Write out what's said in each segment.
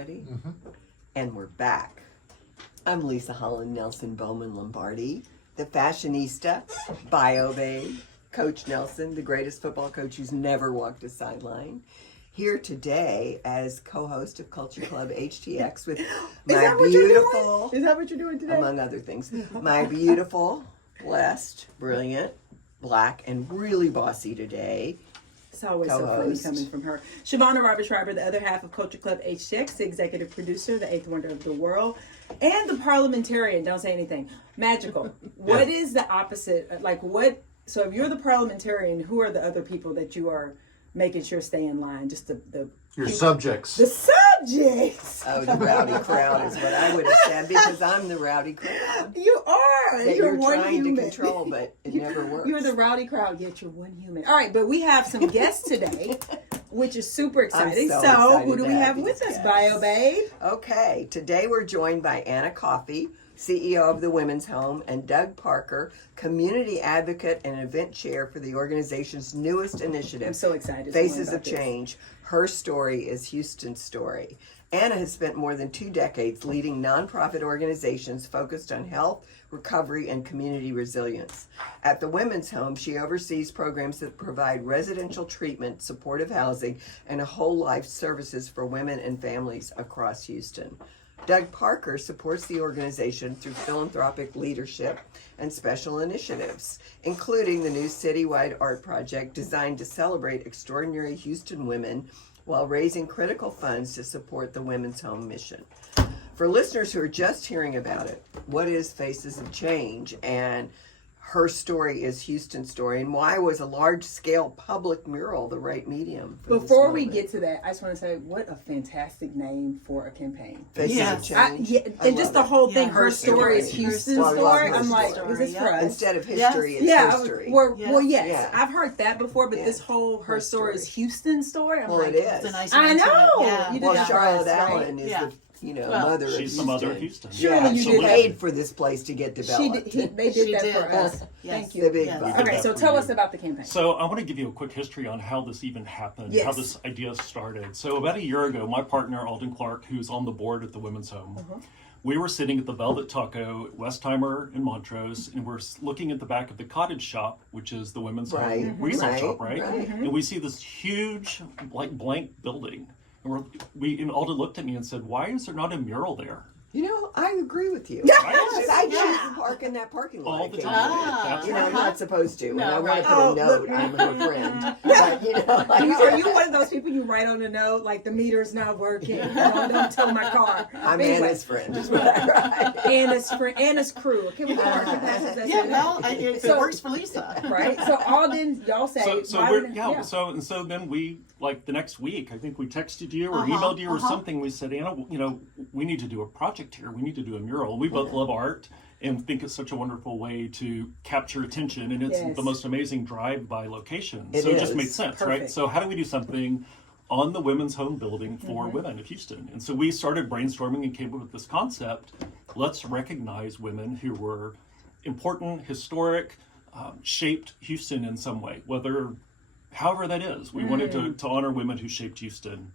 already? Mm-hmm. And we're back. I'm Leisa Holland-Nelson Bowman Lombardi, the fashionista, bio babe, Coach Nelson, the greatest football coach who's never walked a sideline. Here today as co-host of Culture Club HTX with my beautiful... Is that what you're doing today? Among other things. My beautiful, blessed, brilliant, black, and really bossy today. It's always so funny coming from her. Shavonnah Schreiber, the other half of Culture Club HTX, the executive producer, the eighth wonder of the world, and the parliamentarian. Don't say anything. Magical. What is the opposite? Like what? So if you're the parliamentarian, who are the other people that you are making sure stay in line? Just your subjects. The subjects. Oh, the rowdy crowd is what I would have said because I'm the rowdy crowd. You are. That you're one trying human. to control, but it never works. You're the rowdy crowd, yet you're one human. All right, but we have some guests today, which is super exciting. So who do we have with us, Bio Babe? Okay, today we're joined by Anna Coffey, CEO of the Women's Home, and Doug Parker, community advocate and event chair for the organization's newest initiative. I'm so excited. Faces of Change. Her story is Houston's story. Anna has spent more than 2 decades leading nonprofit organizations focused on health, recovery, and community resilience. At the Women's Home, she oversees programs that provide residential treatment, supportive housing, and whole life services for women and families across Houston. Doug Parker supports the organization through philanthropic leadership and special initiatives, including the new Citywide art project designed to celebrate extraordinary Houston women while raising critical funds to support the Women's Home mission. For listeners who are just hearing about it, what is Faces of Change? And her story is Houston's story, and why was a large-scale public mural the right medium? Before we get to that, I just want to say, what a fantastic name for a campaign. Faces of Change. And just the whole thing, her story is Houston's story. I'm like, is this for us? Instead of history, it's history. Well, yes, I've heard that before, but this whole her story is Houston's story. I'm like, it is. It's a nice I know. Yeah. You did Well, that Charlotte for us, Allen is the mother of Houston. She's the mother of Houston. Surely you did paid for this place to get developed. They did that for us. Yes. Thank you. The big bucks. Okay, so tell us about the campaign. So I want to give you a quick history on how this even happened, how this idea started. So about a year ago, my partner, Alden Clark, who's on the board at the Women's Home, we were sitting at the Velvet Taco at Westheimer in Montrose, and we're looking at the back of the cottage shop, which is the Women's Home resale shop, right? And we see this huge, blank building. And Alden looked at me and said, "Why is there not a mural there?" You know, I agree with you. I choose to park in that parking lot All the time. I'm not supposed to. No, and I want to right. put a note. I'm her friend. But, Are you one of those people you write on a note, like the meter's not working, don't tow my car? I'm Anna's friend, is what I write. Anna's crew. Can we go on that? It works for Lisa. Right? So Alden, y'all say. So then we, the next week, I think we texted you or emailed you or something. We said, Anna, we need to do a project here. We need to do a mural. We both love art and think it's such a wonderful way to capture attention, and it's the most amazing drive-by location. It just made sense, right? So how do we do something on the Women's Home building for women of Houston? And so we started brainstorming and came up with this concept. Let's recognize women who were important, historic, shaped Houston in some way, however that is. We wanted to honor women who shaped Houston.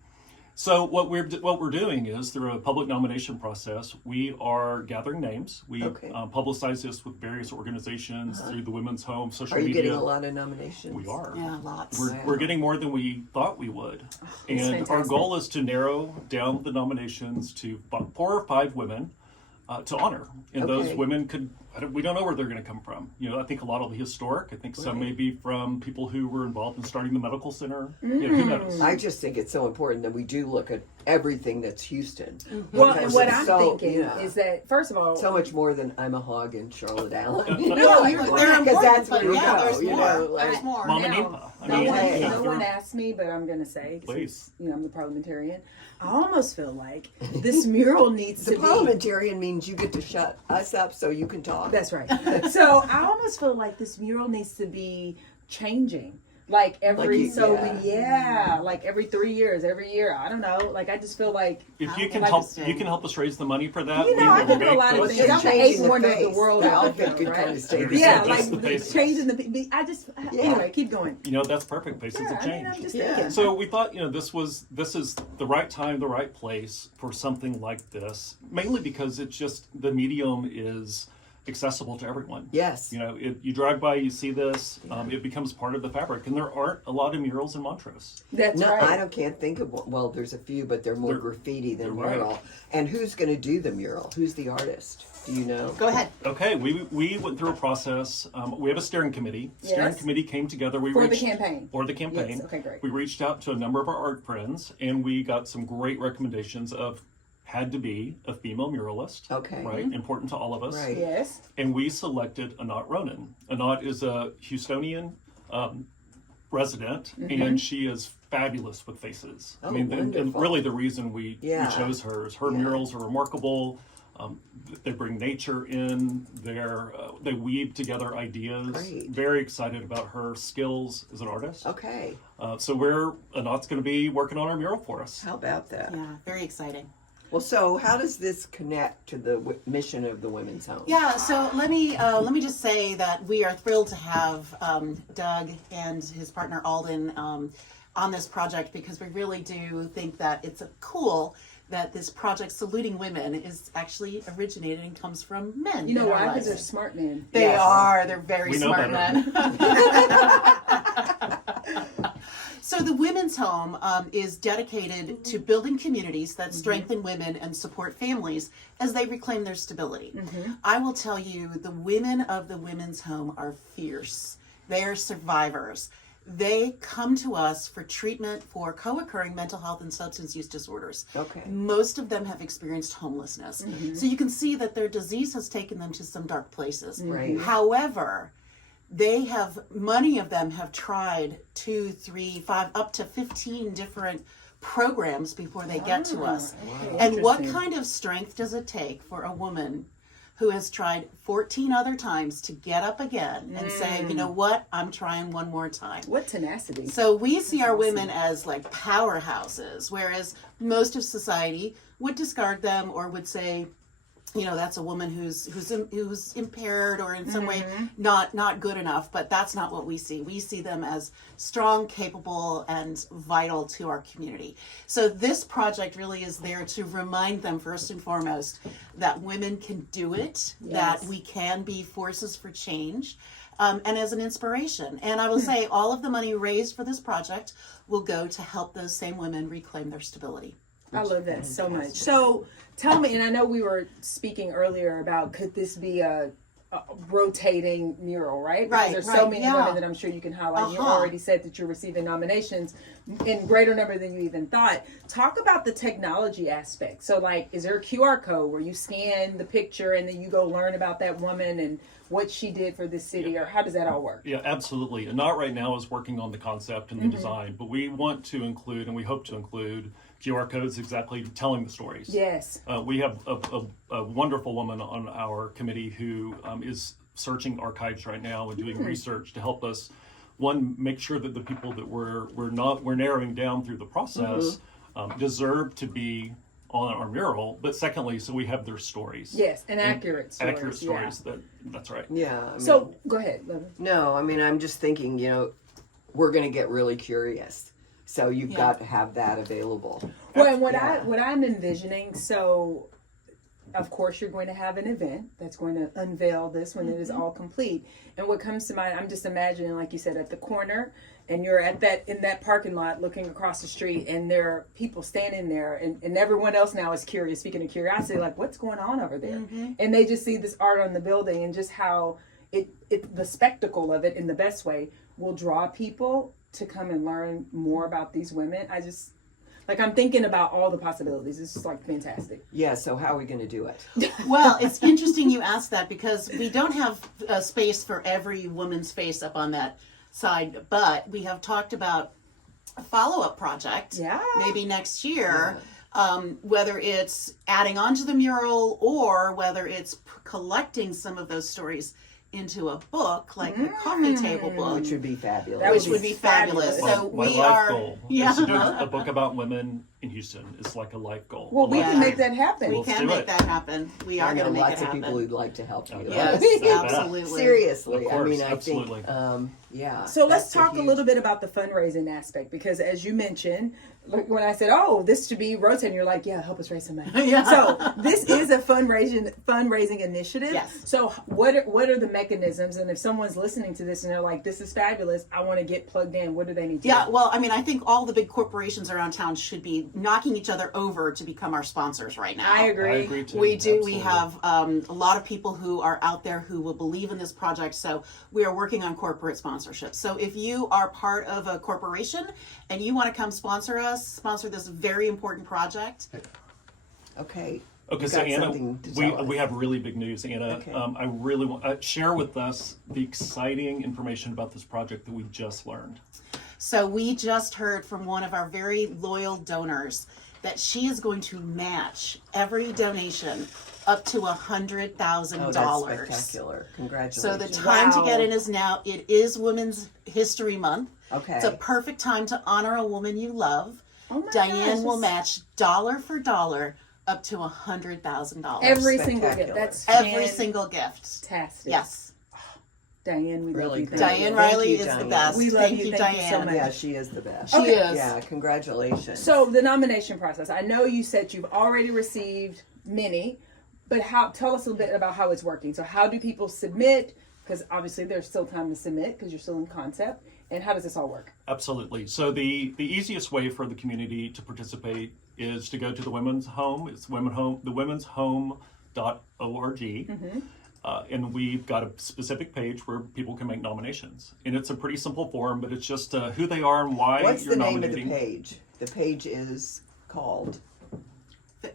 So what we're doing is, through a public nomination process, we are gathering names. We publicize this with various organizations through the Women's Home, social media. Are you getting a lot of nominations? We are. Yeah, lots. We're getting more than we thought we would. And our goal is to narrow down the nominations to 4 or 5 women to honor. And those women we don't know where they're going to come from. I think a lot will be historic. I think some may be from people who were involved in starting the medical center. Who knows? I just think it's so important that we do look at everything that's Houston. Well, and what I'm thinking is that, first of all, so much more than I'm a hog in Charlotte Allen. Because that's where we go. There's more. Mama Nipa. No one asked me, but I'm going to say, please. I'm the parliamentarian. I almost feel like this mural needs to be... The parliamentarian means you get to shut us up so you can talk. That's right. So I almost feel like this mural needs to be changing like every yeah. like every 3 years, every year. I don't know. Like I just feel like If you can like help, you can help us raise the money for that. you know, I will can do a lot of make things. I'm those the changes. eighth wonder of the world. The out outfit there, could right? kind of stay the Yeah, same. like Just the basics. changing the. I just anyway, keep going. You know, that's perfect. Faces Yeah, of I mean, change. I'm just Yeah. thinking. So we thought, this is the right time, the right place for something like this. Mainly because it's just the medium is accessible to everyone. Yes. You drive by, you see this, it becomes part of the fabric, and there aren't a lot of murals in Montrose. That's No, right. can't think of one. Well, there's a few, but they're more graffiti than they're right. mural. And who's going to do the mural? Who's the artist? Do you know? Go ahead. Okay, we went through a process. We have a steering committee. Steering Yes. committee came together. For the campaign. For the campaign. Yes, okay, great. We reached out to a number of our art friends, and we got some great recommendations of had to be a female muralist. Okay. Right? Important to all of us. Right. Yes. And we selected Anat Ronan. Anat is a Houstonian resident, and she is fabulous with faces. Oh, and wonderful. really the reason we Yeah. chose her is her murals are remarkable. They bring nature in. They weave together ideas. Great. Very excited about her skills as an artist. Okay. So Anat's going to be working on our mural for us. How about that? Yeah, very exciting. Well, so how does this connect to the mission of the Women's Home? Yeah, so let me just say that we are thrilled to have Doug and his partner Alden on this project, because we really do think that it's cool that this project saluting women is actually originated and comes from men. You know in our why? Because lives. they're smart men. They Yes. are. They're very We know smart better. men. So the Women's Home is dedicated to building communities that strengthen women and support families as they reclaim their stability. I will tell you, the women of the Women's Home are fierce. They are survivors. They come to us for treatment for co-occurring mental health and substance use disorders. Okay. Most of them have experienced homelessness. So you can see that their disease has taken them to some dark places. Right. However, many of them have tried 2, 3, 5, up to 15 different programs before they get to us. And what Interesting. kind of strength does it take for a woman who has tried 14 other times to get up again and say, you know what, I'm trying one more time? What tenacity. So we see our women as like powerhouses, whereas most of society would discard them or would say, that's a woman who's impaired or in some way not good enough. But that's not what we see. We see them as strong, capable, and vital to our community. So this project really is there to remind them first and foremost that women can do it, that we can be forces for change, and as an inspiration. And I will say all of the money raised for this project will go to help those same women reclaim their stability. I love that so much. So tell me, and I know we were speaking earlier about could this be a rotating mural, right? Because Right, there's right, so many yeah. women that I'm sure you can highlight. You Uh-huh. already said that you're receiving nominations in greater number than you even thought. Talk about the technology aspect. So like, is there a QR code where you scan the picture and then you go learn about that woman and what she did for this city, or how does that all work? Yeah, absolutely. And Not right now is working on the concept and the design, but we want to include, and we hope to include, QR codes exactly telling the stories. Yes. We have a wonderful woman on our committee who is searching archives right now and doing research to help us, one, make sure that the people that we're narrowing down through the process deserve to be on our mural, but secondly, so we have their stories. Yes, and accurate stories. Accurate stories. That's right. Yeah. So go ahead, Levin. No, I'm just thinking, we're going to get really curious. So you've got to have that available. Well, and what I'm envisioning, so of course you're going to have an event that's going to unveil this when it is all complete. And what comes to mind, I'm just imagining, like you said, at the corner, and you're in that parking lot looking across the street, and there are people standing there, and everyone else now is curious. Speaking of curiosity, like what's going on over there? And they just see this art on the building, and just how the spectacle of it in the best way will draw people to come and learn more about these women. I'm thinking about all the possibilities. It's just fantastic. Yeah, so how are we going to do it? Well, it's interesting you asked that, because we don't have a space for every woman's face up on that side, but we have talked about a follow-up project maybe next year, whether it's adding on to the mural or whether it's collecting some of those stories into a book, like a coffee table book, Which would be fabulous. That would be fabulous. So My we life are, goal yeah. is to do a book about women in Houston. It's like a life goal. Well, we A life can dream. make that happen. We Let's can do make it. that happen. We are I going know to make lots it of happen. people who'd like to help you. Yes, I bet. absolutely. Seriously, Of course, I mean, I absolutely. think, yeah. So let's that's a talk a huge- little bit about the fundraising aspect, because as you mentioned, like when I said, "Oh, this should be rotating," you're like, "Yeah, help us raise some money." Yeah. So this is a fundraising initiative. Yes. So what are the mechanisms? And if someone's listening to this and they're like, "This is fabulous. I want to get plugged in," what do they need to Yeah, do? well, I mean, I think all the big corporations around town should be knocking each other over to become our sponsors right now. I I agree. agree too. We do. Absolutely. We have a lot of people who are out there who will believe in this project. So we are working on corporate sponsorship. So if you are part of a corporation and you want to come sponsor this very important project, Okay. Okay, You so got Anna, something to tell us. we have really big news, Anna. Okay. I really want share with us the exciting information about this project that we just learned. so we just heard from one of our very loyal donors that she is going to match every donation up to $100,000. Oh, that's spectacular. Congratulations. So the time to Wow. get in is now. It is Women's History Month. Okay. It's a perfect time to honor a woman you love. Oh my Diane gosh, will that's- match dollar for dollar up to $100,000. Every single gift. Spectacular. That's Every single gift. fantastic. Yes. Diane, we love Really you. great. Thank Diane you. Thank Riley you, is the Diane. best. We love Thank you. you, Thank you so Diane. much. Yeah, she is the best. She is. Yeah, congratulations. So the nomination process. I know you said you've already received many, but tell us a bit about how it's working. So how do people submit? Because obviously there's still time to submit because you're still in concept. And how does this all work? Absolutely. So the easiest way for the community to participate is to go to the Women's Home. It's thewomens'home.org. And we've got a specific page where people can make nominations. And it's a pretty simple form, but it's just who they are and why What's you're the name nominating. of the page? The page is called.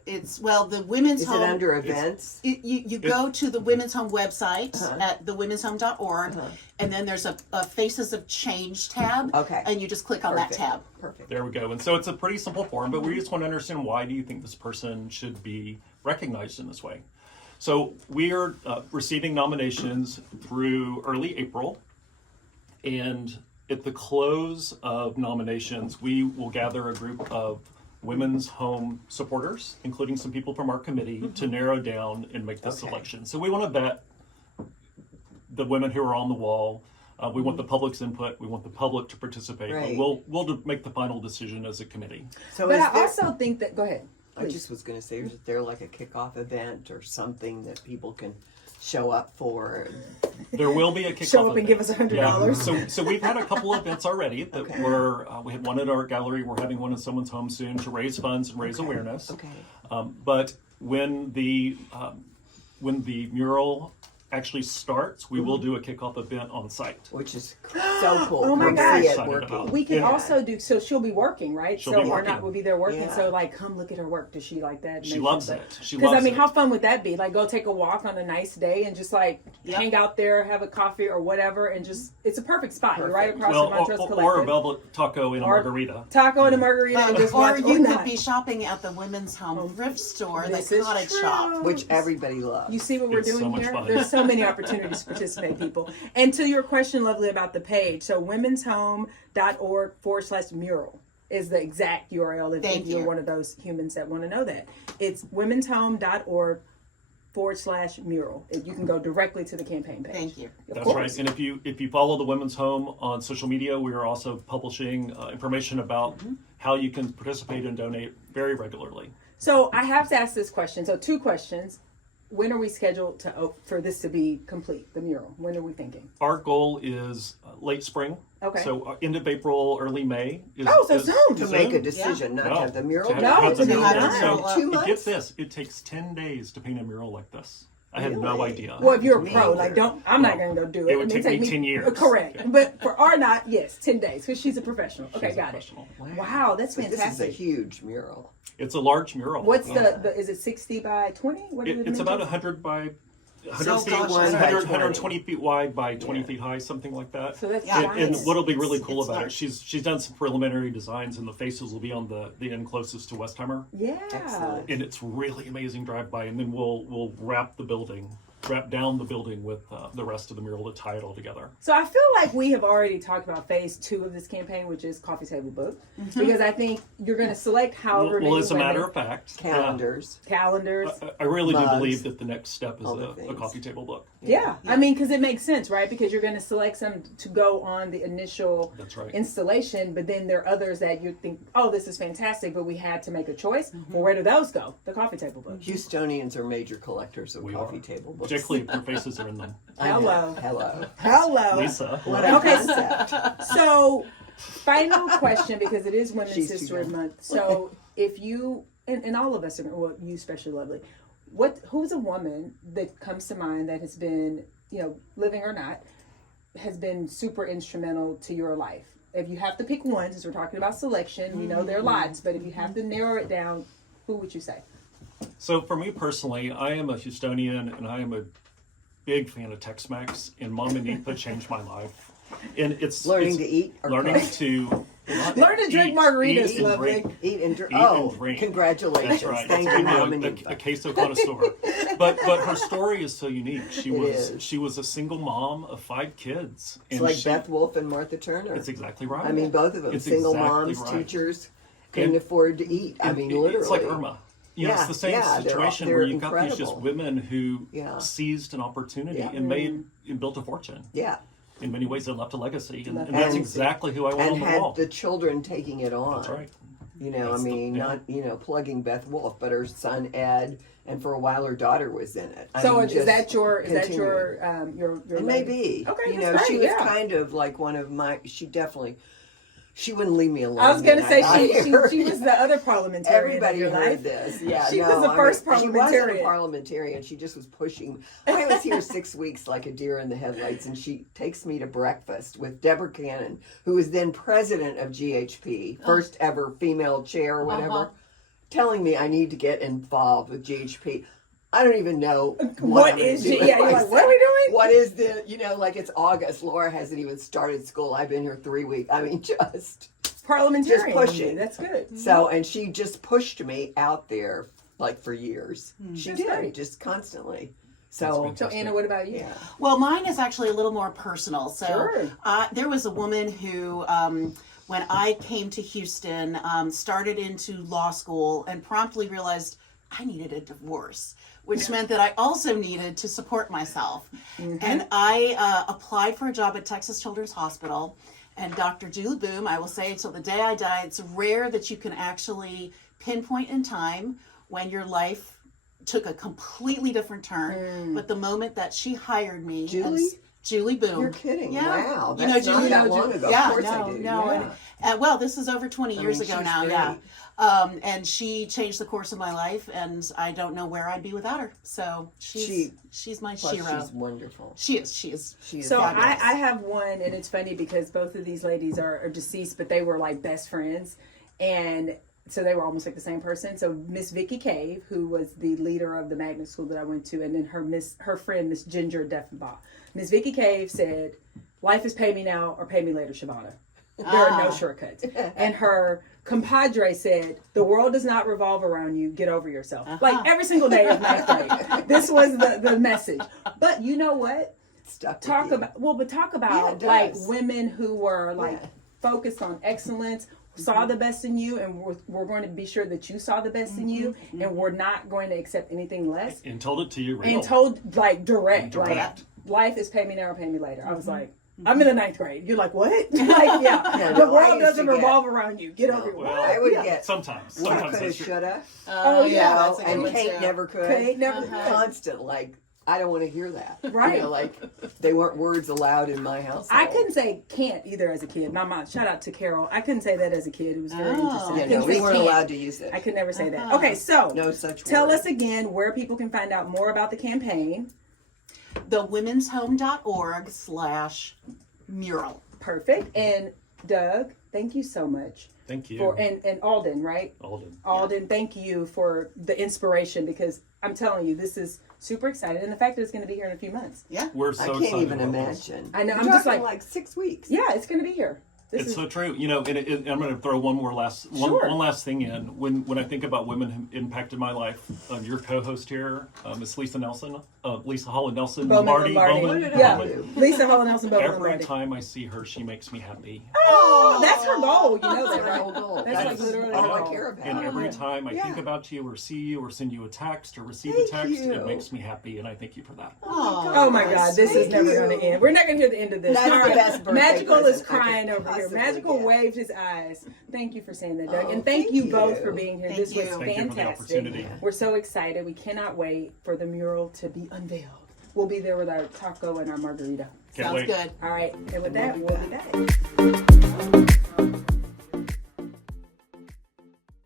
It's, well, the Women's Is Home. it under events? You go to the Women's Home website Uh-huh. at thewomens'home.org, and then there's a Faces of Change tab. Okay. And you just click on that tab. Perfect. There we go. And so it's a pretty simple form, but we just want to understand, why do you think this person should be recognized in this way? So we are receiving nominations through early April, and at the close of nominations, we will gather a group of Women's Home supporters, including some people from our committee, to narrow down and make the Okay. selection. So we want to vet the women who are on the wall. We want the public's input. We want the public to participate. Right. But we'll make the final decision as a committee. So But is I there, also think that, go ahead. I please. just was going to say, is there like a kickoff event or something that people can show up for? There will be a kickoff. Show up and event. give us $100. So we've had a couple of events already that Okay. were. We had one at our gallery. We're having one in someone's home soon to raise funds and raise awareness. Okay. But when the mural actually starts, we will do a kickoff event on site. Which is so cool. Oh my Come gosh. see it Excited working. about We can Yeah. also do, so she'll be working, right? She'll so be or working. not, we'll be there working. Yeah. So like, come look at her work. Does she like that? She loves it. She Because loves I mean, it. how fun would that be? Like, go take a walk on a nice day and just like hang out there, have a coffee or whatever, and just it's a perfect spot. You're right Perfect. across Well, the Montrose Collective. or a velvet taco and a margarita. Taco and a margarita and just Or watch. you not. could be shopping at the Women's Home thrift store, the This is cottage true. shop. Which everybody loves. You see what we're It's so doing much here? fun. There's so many opportunities to participate, people. And to your question, Lovely, about the page, so women'shome.org/mural is the exact URL if Thank you're you. one of those humans that want to know that. It's women'shome.org/mural. You can go directly to the campaign page. Thank you. Of That's course. right. And if you follow the Women's Home on social media, we are also publishing information about how you can participate and donate very regularly. So I have to ask this question. So 2 questions. When are we scheduled for this to be complete, the mural? When are we thinking? Our goal is late spring. Okay. So end of April, early May. Oh, so soon. to make a decision, not No, to have the mural. to have- No, have the to mural. have the So mural up. 2 Get months. this, it takes 10 days to paint a mural like this. I had no Really? idea. Well, if you're a Me pro, either. like I'm not gonna go do it. It would take me 10 years. Correct, Yeah. but for our not, yes, 10 days because she's a professional. Okay, She's a got it. professional. Wow, that's But this is a fantastic. huge mural. It's a large mural. What's Yeah. the is it 60 by 20? What are the It's about dimensions? 100 by 100 So feet, gosh, 120 feet wide by 20 feet high, something like that. So that's Yeah. And giant. what'll be really cool It's about it, large. she's done some preliminary designs, and the faces will be on the end closest to Westheimer. Yeah. Excellent. And it's really amazing drive by, and then we'll wrap the building wrap down the building with the rest of the mural to tie it all together. So I feel like we have already talked about phase 2 of this campaign, which is coffee table book, because I think you're going to select however Well, many as a women, matter of fact, Calendars. calendars. I really do Mugs. believe that the next step is All the a things. coffee table book. Yeah. I mean, because it makes sense, right? Because you're going to select some to go on the initial That's right. installation, but then there are others that you think, oh, this is fantastic, but we had to make a choice. Well, where do those go? The coffee table book. Houstonians are major collectors of We coffee are. table books. Particularly if their faces are in them. I know. Hello. Hello. Hello. Leisa. What a Okay, concept. So, final question, because it is Women's She's too History young. Month. So, if you and all of us are, well, you especially, Lovely, who's a woman that comes to mind that has been, living or not, has been super instrumental to your life? If you have to pick one, since we're talking about selection, we know there are lots, but if you have to narrow it down, who would you say? So for me personally, I am a Houstonian and I am a big fan of Tex-Mex, and Mom and Nipa changed my life. And it's Learning it's to eat or learning cook? to Learn to drink margaritas, eat and Lovely. drink. Eat and drink. Eat Oh, and drink. congratulations. That's right. Thank It's you, made me Mom and a Nipa. queso connoisseur. But her story is so unique. is. She was a single mom of 5 kids. It's like Beth Wolf and Martha Turner. It's exactly right. I mean, both of them. It's Single exactly moms, right. teachers, couldn't And- afford to eat. I mean, literally. It's like Irma. It's the same situation they're where you've got these just incredible. women who Yeah. seized an opportunity Yeah. and built a fortune. Yeah. In many ways, they left a legacy, and Left that's And- exactly who I want And on the had wall. the children taking it on. That's right. That's not, plugging Beth Wolf, but her son Ed, and for a while her daughter was in it. I So mean, is just that your continuing. your It may be. Okay, She that's was great, yeah. kind of like one of my. She wouldn't leave me alone. I was gonna when say got here. she was the other parliamentarian Everybody of your heard life. this. Yeah, She no, was the first She wasn't a parliamentarian. parliamentarian. She just was pushing. I was here 6 weeks like a deer in the headlights, and she takes me to breakfast with Deborah Cannon, who was then president of GHP, first ever female chair or whatever, telling me I need to get involved with GHP. I don't even know What I'm is gonna do G- with yeah, you're like, myself. what are we doing? What is the, like it's August. Laura hasn't even started school. I've been here 3 weeks. I mean, just. Parliamentarian. Just pushing. That's good. So, and she just pushed me out there like for years. She That's did, great. just constantly. That's So, fantastic. So Anna, what about you? Well, mine is actually a little more personal. So Sure. there was a woman who, when I came to Houston, started into law school and promptly realized I needed a divorce, which meant that I also needed to support myself. And I applied for a job at Texas Children's Hospital. And Dr. Julie Boom, I will say till the day I die, it's rare that you can actually pinpoint in time when your life took a completely different turn. But the moment that she hired me, Julie? as Julie Boom. you're kidding. Yeah. Wow. You know That's not Julie? that long ago. Yeah, Of course no, I do. no. Yeah. And, well, this is over 20 years mean, ago she's now, great. yeah. And she changed the course of my life, and I don't know where I'd be without her. So she's my Plus, shero. she's wonderful. She is. She is So fabulous. I have one, and it's funny because both of these ladies are deceased, but they were like best friends, and so they were almost like the same person. So Miss Vicky Cave, who was the leader of the magnet school that I went to, and then her friend Miss Ginger Deffenbaugh. Miss Vicky Cave said, "Life is pay me now or pay me later, Shavonnah. There are no shortcuts." And her compadre said, "The world does not revolve around you. Get over yourself." Like every single day of ninth grade. This was the message. But you know what? Stuck with Talk you. about it like does. women who were like Yeah. focused on excellence, saw the best in you, and we're going to be sure that you saw the best in you, and we're not going to accept anything less. And told it to you real. And told like direct, like Direct. life is pay me now or pay me later. I was like, I'm in the ninth grade. You're like, what? Like, yeah, Yeah, the no, I world used doesn't to get- revolve around you. Get over it. well, I would Yeah. get Sometimes coulda, that's true. shoulda. Oh, yeah, that's a good And one, Kate too. never could. Kate never could. Constant, like, I don't want to hear that. Right. Like, they weren't words allowed in my house. I couldn't say can't either as a kid. My mom, shout out to Carol. I couldn't say that as a kid. It was very interesting. I Yeah, couldn't no, we say weren't can't. allowed to use it. I could never say that. Okay, so No such tell word. us again where people can find out more about the campaign. thewomens'home.org/mural. Perfect. And Doug, thank you so much. Thank you. For and Alden, right? Alden. Alden, thank you for the inspiration, because I'm telling you, this is super exciting, and the fact that it's going to be here in a few months. Yeah. We're so I can't excited even about this. imagine. I know, You're I'm just talking like- like 6 weeks. Yeah, it's going to be here. It's so true. You know, and I'm going to throw one last thing in. When I think about women who impacted my life, your co-host here, Miss Leisa Nelson, Leisa Holland-Nelson, Lombardi. Leisa Holland-Nelson, Every time I see her, she makes me happy. Oh, that's her goal. You know that, That's right? my goal. That's like literally all her I goal. care about. And every time I think Yeah. about you or see you or send you a text or receive Thank a text, you. it makes me happy, and I thank you for that. Oh my God, this is Thank never you. going to end. We're not going to hear the end of this. That's All the right. best birthday Magical is present I could crying over here. possibly Magical get. waved his eyes. Thank you for saying that, Doug. Oh, and thank thank you both you. for being here. Thank This you. was Thank you for the fantastic. opportunity. We're so excited. We cannot wait for the mural to be unveiled. We'll be there with our taco and our margarita. Can't Sounds wait. good. All right. And with that, we'll be back.